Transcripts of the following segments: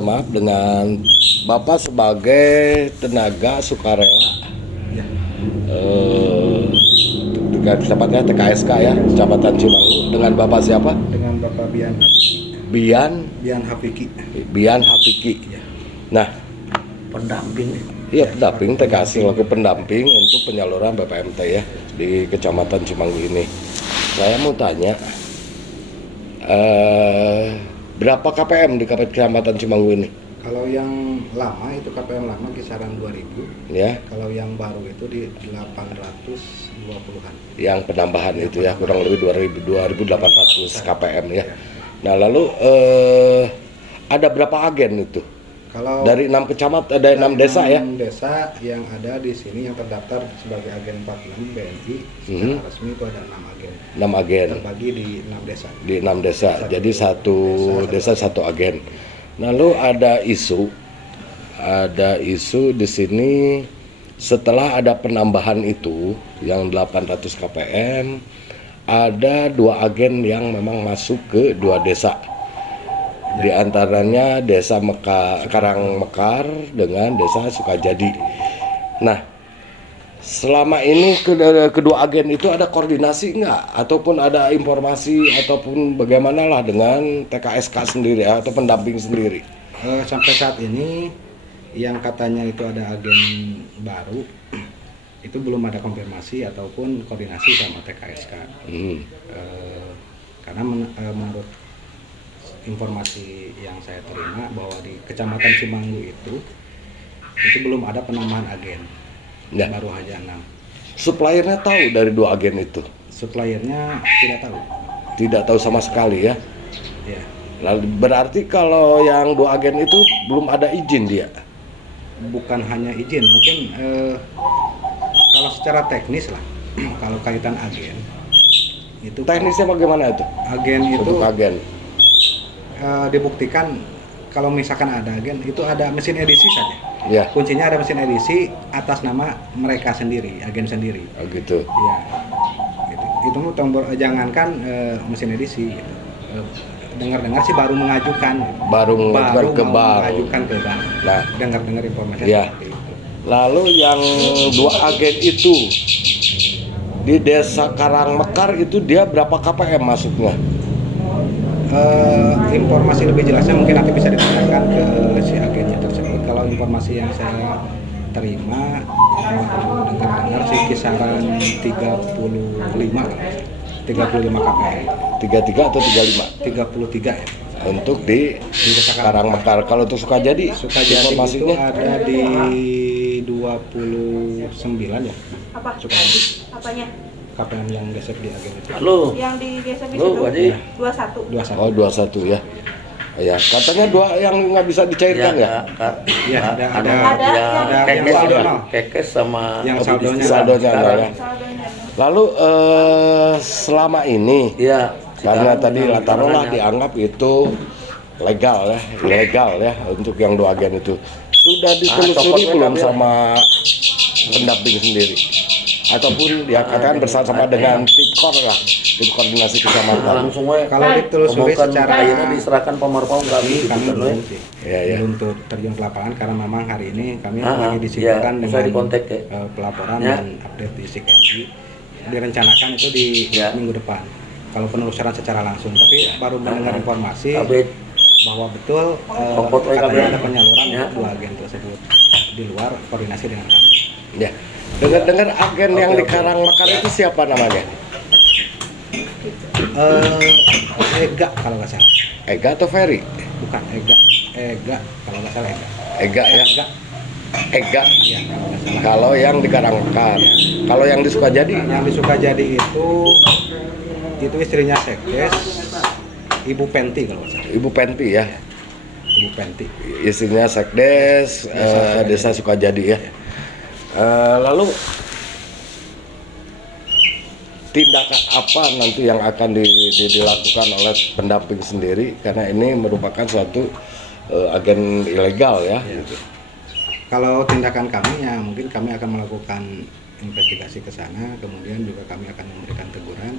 Maaf, dengan Bapak sebagai tenaga sukarela Ya. Tepatnya TKSK ya, Kecamatan Cimanggu. Dengan Bapak siapa? Dengan Bapak Bian Hafiki. Bian Hafiki. Bian Hafiki. Ya. Nah, Pendamping. iya pendamping TKSK selaku pendamping untuk penyaluran BPMT ya di Kecamatan Cimanggu ini. Saya mau tanya, berapa KPM di Kecamatan Cimanggu ini? Kalau yang lama itu KPM lama kisaran 2000. Ya, Kalau yang baru itu di 820-an. yang penambahan itu ya kurang lebih 2.800 KPM ya. Nah lalu ada berapa agen itu? Kalau Dari 6 kecamatan, ada 6 desa ya? 6 desa yang ada di sini yang terdaftar sebagai agen 46 BNI secara resmi itu ada 6 agen. 6 agen Terbagi di 6 desa. di 6 desa. Jadi satu desa satu agen. Lalu ada isu di sini setelah ada penambahan itu yang 800 KPM, ada 2 agen yang memang masuk ke 2 desa. Di antaranya desa Karangmekar dengan desa Sukajadi. Nah, selama ini kedua agen itu ada koordinasi nggak? Ataupun ada informasi ataupun bagaimana lah dengan TKSK sendiri atau pendamping sendiri? Sampai saat ini yang katanya itu ada agen baru itu belum ada konfirmasi ataupun koordinasi sama TKSK. Karena menurut informasi yang saya terima bahwa di Kecamatan Cimanggu itu belum ada penambahan agen. Ya. Baru hanya 6. Suppliernya tahu dari 2 agen itu? Suppliernya tidak tahu. Tidak tahu sama sekali ya. Ya. Lalu berarti kalau yang 2 agen itu belum ada izin dia? Bukan hanya izin, mungkin kalau secara teknis lah, kalau kaitan agen itu Teknisnya bagaimana itu? agen itu Untuk agen. Dibuktikan kalau misalkan ada agen itu ada mesin edisi saja. Ya. Kuncinya ada mesin edisi atas nama mereka sendiri, agen sendiri. Oh, gitu. Iya. Itu tombol jangankan mesin edisi gitu. Dengar-dengar sih baru mengajukan ke bank. Nah, Dengar-dengar informasi ya. seperti itu. Lalu yang 2 agen itu di desa Karangmekar itu dia berapa KPM masuknya? Informasi lebih jelasnya mungkin nanti bisa ditanyakan ke si agennya tersebut. Kalau informasi yang saya terima dengar sih kisaran 35 KPM. 33 atau 35? 33 ya. Untuk di desa Karangmekar. Kalau untuk Sukajadi itu ada di 29 ya. Apa? Sukajadi. Apanya? KPM yang gesek di agen itu. Halo. Yang di geser di Halo, situ? Wadi. 21. 21. Oh, 21 ya. Ya, katanya 2 yang nggak bisa dicairkan ya? Iya, ada yang kekes juga. saldo. Kekes sama Yang saldonya. Saldonya nol ya. Saldonya. Lalu selama ini Iya. karena tadi taruhlah dianggap itu legal ya, ilegal ya untuk yang 2 agen itu. Sudah ditelusuri belum sama pendamping sendiri? Ataupun ya katakan bersama dengan Tipkor lah, tim koordinasi kecamatan. Langsung we. Kalau ditelusuri secara akhirnya diserahkan pemarpau kami kami belum sih. Ya. Belum terjun ke lapangan karena memang hari ini kami Ah, lagi disibukkan ya, bisa dengan dikontak ya. pelaporan Ya. dan update di SIKNJ. Direncanakan itu di Ya. minggu depan. Kalau penelusuran secara langsung, tapi baru mendengar informasi Update. bahwa betul Pokok katanya WKB. ada penyaluran Ya. untuk 2 agen tersebut di luar koordinasi dengan kami. Ya. Dengar agen yang di Oke. Karangmekar itu siapa namanya? Ega kalau nggak salah, Ega atau Ferry? bukan Ega kalau nggak salah Ega. Ega ya. Ega. Iya, kalau nggak salah. Kalau yang di Karangmekar. Kalau yang di Sukajadi? Yang di Sukajadi itu istrinya Sekdes, Ibu Penti kalau nggak salah. Ibu Penti ya. Ibu Penti. Istrinya Sekdes Desa Sukajadi ya. Lalu tindakan apa nanti yang akan dilakukan oleh pendamping sendiri karena ini merupakan suatu agen ilegal ya. Kalau tindakan kami ya mungkin kami akan melakukan investigasi ke sana, kemudian juga kami akan memberikan teguran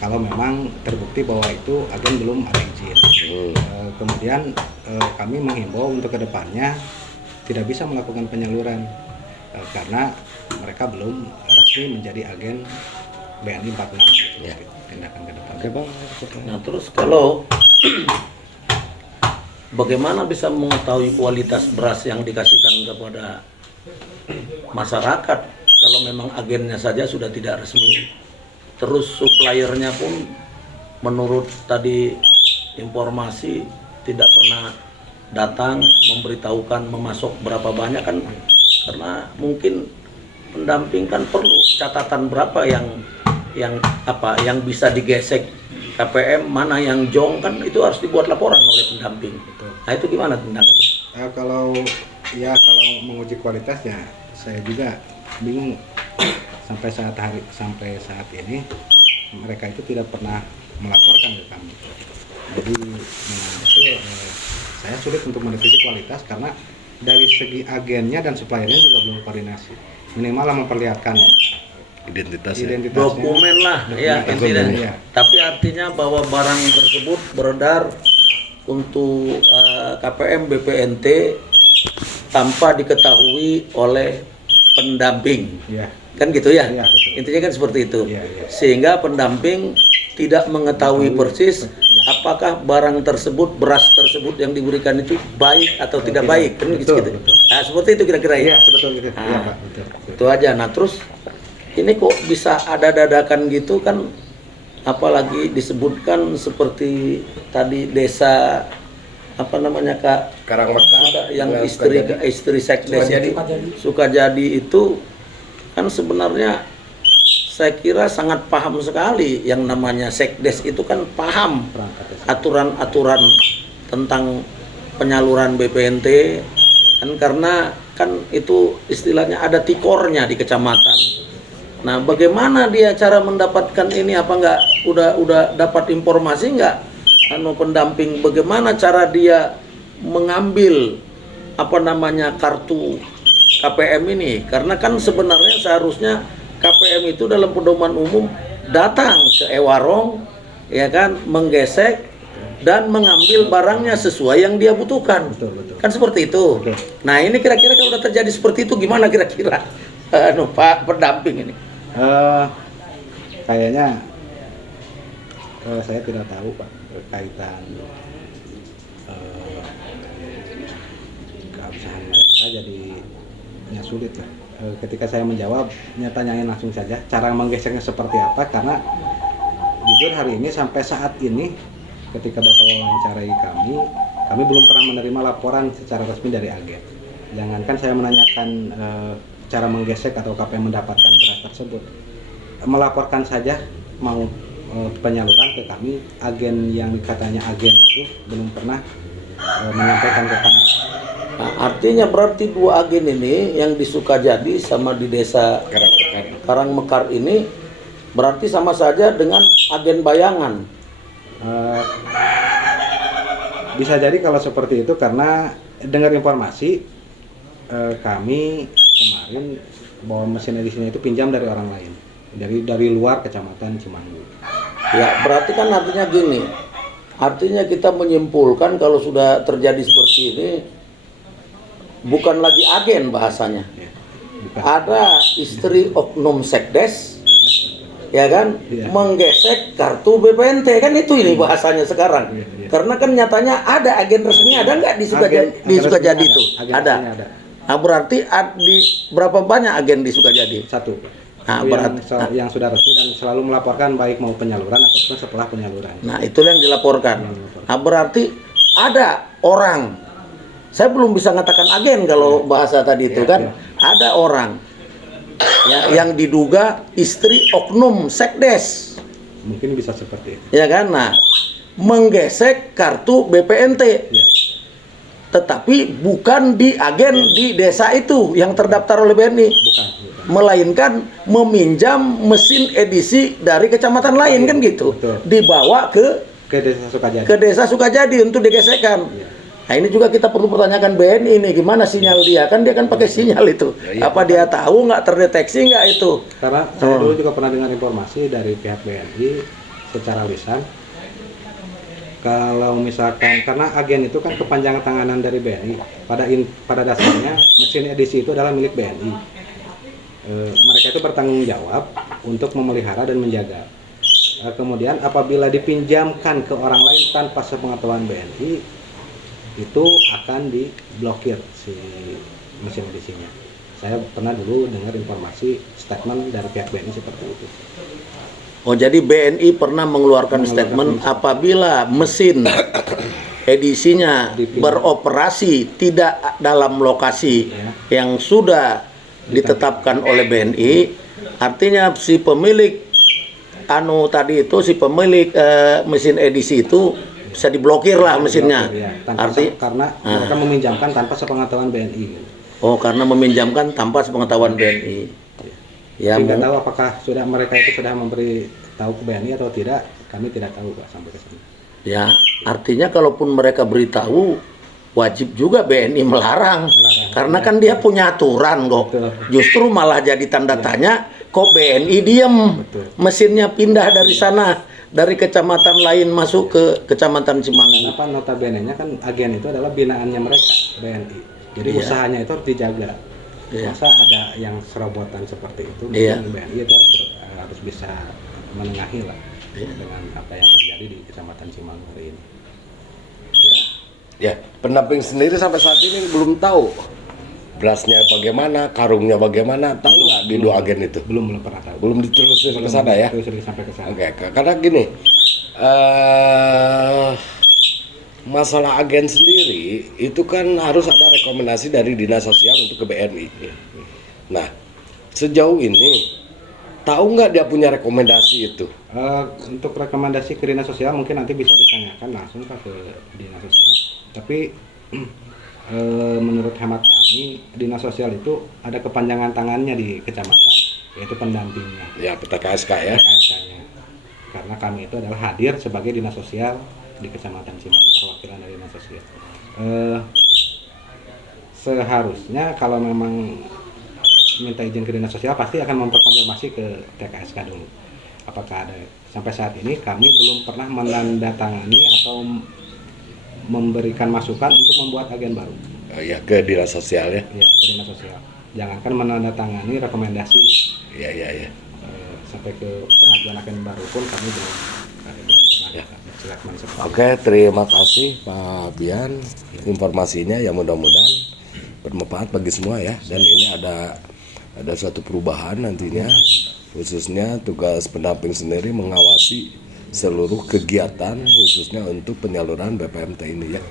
kalau memang terbukti bahwa itu agen belum ada izin. Kemudian kami menghimbau untuk kedepannya tidak bisa melakukan penyaluran karena mereka belum resmi menjadi agen BNI 46 gitu. Ya. Tindakan ke depan. Oke bang. Nah terus kalau bagaimana bisa mengetahui kualitas beras yang dikasihkan kepada masyarakat kalau memang agennya saja sudah tidak resmi, terus suppliernya pun menurut tadi informasi tidak pernah datang memberitahukan memasok berapa banyak kan, karena mungkin pendamping kan perlu catatan berapa yang bisa digesek KPM, mana yang jong, kan itu harus dibuat laporan oleh pendamping. Nah itu gimana tentang itu? Kalau menguji kualitasnya saya juga bingung sampai saat ini mereka itu tidak pernah melaporkan ke kami. Jadi memang itu saya sulit untuk mendeteksi kualitas karena dari segi agennya dan suppliernya juga belum koordinasi. Minimal memperlihatkan identitasnya. Dokumen lah, ya intinya. Ya. Tapi artinya bahwa barang tersebut beredar untuk KPM BPNT tanpa diketahui oleh pendamping, Ya. kan gitu ya? Ya, betul. Intinya kan seperti itu. Ya, ya. Sehingga pendamping tidak mengetahui persis apakah barang tersebut, beras tersebut yang diberikan itu baik atau tidak baik, kan Betul, gitu. betul. Nah, seperti itu kira-kira ya. Iya, betul gitu. Iya, Nah, Pak, betul. itu aja. Nah terus ini kok bisa ada dadakan gitu kan, apalagi disebutkan seperti tadi desa apa namanya Kak, Karangmekar yang istri sekdes itu Sukajadi itu kan sebenarnya saya kira sangat paham sekali yang namanya sekdes itu kan paham aturan-aturan tentang penyaluran BPNT kan, karena kan itu istilahnya ada tikornya di kecamatan. Nah, bagaimana dia cara mendapatkan ini? Apa enggak udah dapat informasi enggak? Pendamping bagaimana cara dia mengambil apa namanya kartu KPM ini? Karena kan sebenarnya seharusnya KPM itu dalam pedoman umum datang ke Ewarong, ya kan, menggesek dan mengambil barangnya sesuai yang dia butuhkan. Betul. Kan seperti itu. Betul. Nah, ini kira-kira kalau udah terjadi seperti itu gimana kira-kira? Pak pendamping ini. Kayaknya saya tidak tahu Pak kaitan keabsahan mereka, jadinya sulit lah. Ketika saya menjawab, tanyain langsung saja cara menggeseknya seperti apa, karena jujur hari ini sampai saat ini ketika Bapak wawancarai kami belum pernah menerima laporan secara resmi dari agen. Jangankan saya menanyakan cara menggesek atau KPM mendapatkan beras tersebut, melaporkan saja mau penyaluran ke kami, agen yang katanya agen itu belum pernah menyampaikan ke kami. Nah, artinya berarti dua agen ini yang di Sukajadi sama di desa Karangmekar ini berarti sama saja dengan agen bayangan. Bisa jadi kalau seperti itu, karena dengar informasi kami kemarin bahwa mesin edisinya itu pinjam dari orang lain, dari luar kecamatan Cimanggu. Ya berarti kan artinya gini, artinya kita menyimpulkan kalau sudah terjadi seperti ini bukan lagi agen bahasanya, Bukan. ada istri oknum sekdes, ya kan, Ya. menggesek kartu BPNT, kan itu ini bahasanya sekarang. Ya. Karena kan nyatanya ada agen resmi, ada nggak di Sukajadi itu? Ada. Nah berarti di berapa banyak agen di Sukajadi? Satu. Nah, Itu berarti yang sudah resmi dan selalu melaporkan baik mau penyaluran ataupun setelah penyaluran. Nah itu yang dilaporkan. Nah berarti ada orang, saya belum bisa mengatakan agen kalau bahasa tadi itu kan, ada orang ya, yang diduga istri oknum sekdes, Mungkin bisa seperti itu. ya kan, nah menggesek kartu BPNT, Ya. tetapi bukan di agen di desa itu yang terdaftar oleh BNI, Bukan. melainkan meminjam mesin edisi dari kecamatan lain, kan gitu, Betul. dibawa ke Ke desa Sukajadi. Sukajadi untuk digesekkan. Ya. Nah ini juga kita perlu pertanyakan BNI ini gimana sinyal dia kan pakai sinyal itu. Apa dia tahu nggak terdeteksi nggak itu? Karena saya dulu juga pernah dengar informasi dari pihak BNI secara lisan. Kalau misalkan karena agen itu kan kepanjangan tanganan dari BNI. Pada dasarnya mesin edisi itu adalah milik BNI. Mereka itu bertanggung jawab untuk memelihara dan menjaga. Kemudian apabila dipinjamkan ke orang lain tanpa sepengetahuan BNI, itu akan diblokir si mesin edisinya. Saya pernah dulu dengar informasi statement dari pihak BNI seperti itu. Oh jadi BNI pernah mengeluarkan statement apabila mesin edisinya beroperasi tidak dalam lokasi yang sudah ditetapkan oleh BNI, artinya si pemilik si pemilik mesin edisi itu bisa diblokir lah mesinnya. Karena mereka meminjamkan tanpa sepengetahuan BNI. Oh, karena meminjamkan tanpa sepengetahuan BNI. Ya, tidak tahu apakah mereka itu sudah memberi tahu ke BNI atau tidak, kami tidak tahu Pak sampai ke sana. Ya, artinya kalaupun mereka beritahu, wajib juga BNI melarang. Karena kan dia punya aturan kok. Betul. Justru malah jadi tanda tanya, kok BNI diem? Betul. Mesinnya pindah dari sana. Dari kecamatan lain masuk ke kecamatan Cimanggu. Kenapa notabene-nya kan agen itu adalah binaannya mereka BNI. Jadi usahanya itu harus dijaga. Masa ada yang serobotan seperti itu, mungkin BNI itu harus bisa menengahi lah dengan apa yang terjadi di kecamatan Cimanggu hari ini. Ya, pendamping sendiri sampai saat ini belum tahu berasnya bagaimana, karungnya bagaimana, tahu nggak di dua agen itu? Belum pernah tahu. Belum ditelusuri ke sana ya? Ditelusuri sampai ke sana. Oke, karena gini, masalah agen sendiri itu kan harus ada rekomendasi dari Dinas Sosial untuk ke BNI. Nah, sejauh ini tahu nggak dia punya rekomendasi itu? Untuk rekomendasi ke Dinas Sosial mungkin nanti bisa ditanyakan langsung Pak ke Dinas Sosial. Tapi menurut hemat kami, Dinas Sosial itu ada kepanjangan tangannya di kecamatan, yaitu pendampingnya. Ya, PTKSK ya. PTKSK-nya. Karena kami itu adalah hadir sebagai Dinas Sosial di Kecamatan Cimanggu, perwakilan dari Dinas Sosial. Seharusnya kalau memang minta izin ke Dinas Sosial pasti akan memperkonfirmasi ke TKSK dulu. Apakah ada, sampai saat ini kami belum pernah menandatangani atau memberikan masukan untuk membuat agen baru. Ya, ke Dinas Sosial ya. Ya, ke Dinas Sosial. Jangankan menandatangani rekomendasi. Iya. Sampai ke pengajuan agen baru pun kami belum pernah. Oke, terima kasih Pak Bian informasinya, yang mudah-mudahan bermanfaat bagi semua ya. Dan ini ada suatu perubahan nantinya, khususnya tugas pendamping sendiri mengawasi seluruh kegiatan khususnya untuk penyaluran BPMT ini ya.